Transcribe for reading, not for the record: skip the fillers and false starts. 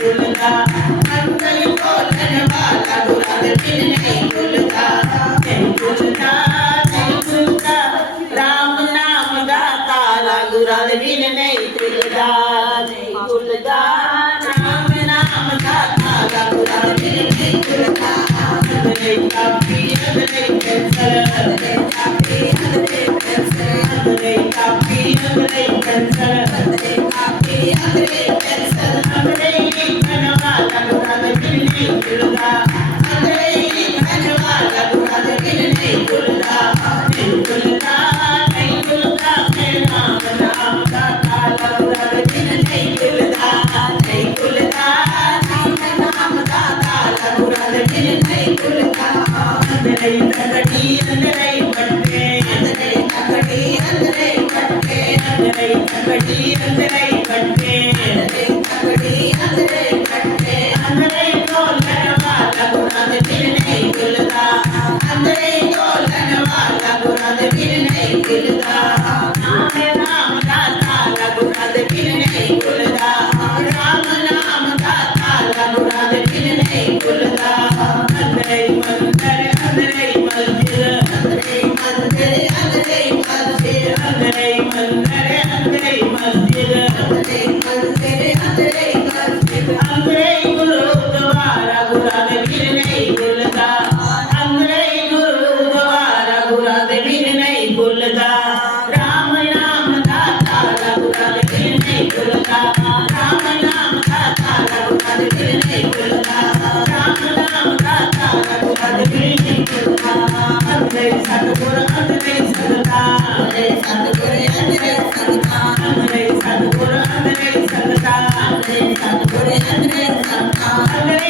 भूलदा अंदर बोलन वाला गुरु दे बिन नहीं भूलदा नहीं भूलदा नहीं भूलदा राम नाम गाता ला गुरु दे बिन नहीं भूलदा नहीं भूलदा राम नाम गाता ला गुरु दे बिन नहीं भूलदा अंदर काफी अंदर कैंसर अंदर काफी अंदर कैंसर अंदर काफी अंदर कैंसर अंदर काफी अंदर कैंसर अंदर धनवा लगुरा दे बिन नहीं भूलदा अंदर धनवा लगुरा दे बिन नहीं भूलदा नहीं भूलदा नहीं भूलदा मेरा नाम गाता लगुरा दे बिन नहीं भूलदा नहीं भूलदा राम नाम गाता लगुरा दे बिन नहीं भूलदा अंदर तगड़ी अंदर बट्टे अंदर तगड़ी अंदर बट्टे अंदर तगड़ी अंदर बट्टे अंदर तगड़ी अंदर बट्टे अंदर बोलन वाला गुरु दे बिन नहीं भूलदा अंदर बोलन वाला गुरु दे बिन नहीं भूलदा नाम नाम गाता गुरु दे बिन नहीं भूलदा राम नाम गाता गुरु दे बिन नहीं भूलदा अंदर मंदिर अंदर मंदिर अंदर मंदिर अंदर मंदिर अंदर मंदिर अंदर मंदिर अंदर मंदिर अंदर मंदिर अंदर गुरुद्वारा गुरु दे बिन नहीं भूलदा अंदर गुरुद्वारा गुरु दे बिन नहीं भूलदा राम नाम गाता गुरु दे बिन नहीं भूलदा राम नाम गाता गुरु दे बिन नहीं भूलदा राम नाम गाता गुरु दे बिन नहीं भूलदा अंदर सतगुर अंदर सतता अंदर सतगुर अंदर सतता अंदर सतगुर अंदर सतता अंदर सतगुर अंदर सतता अंदर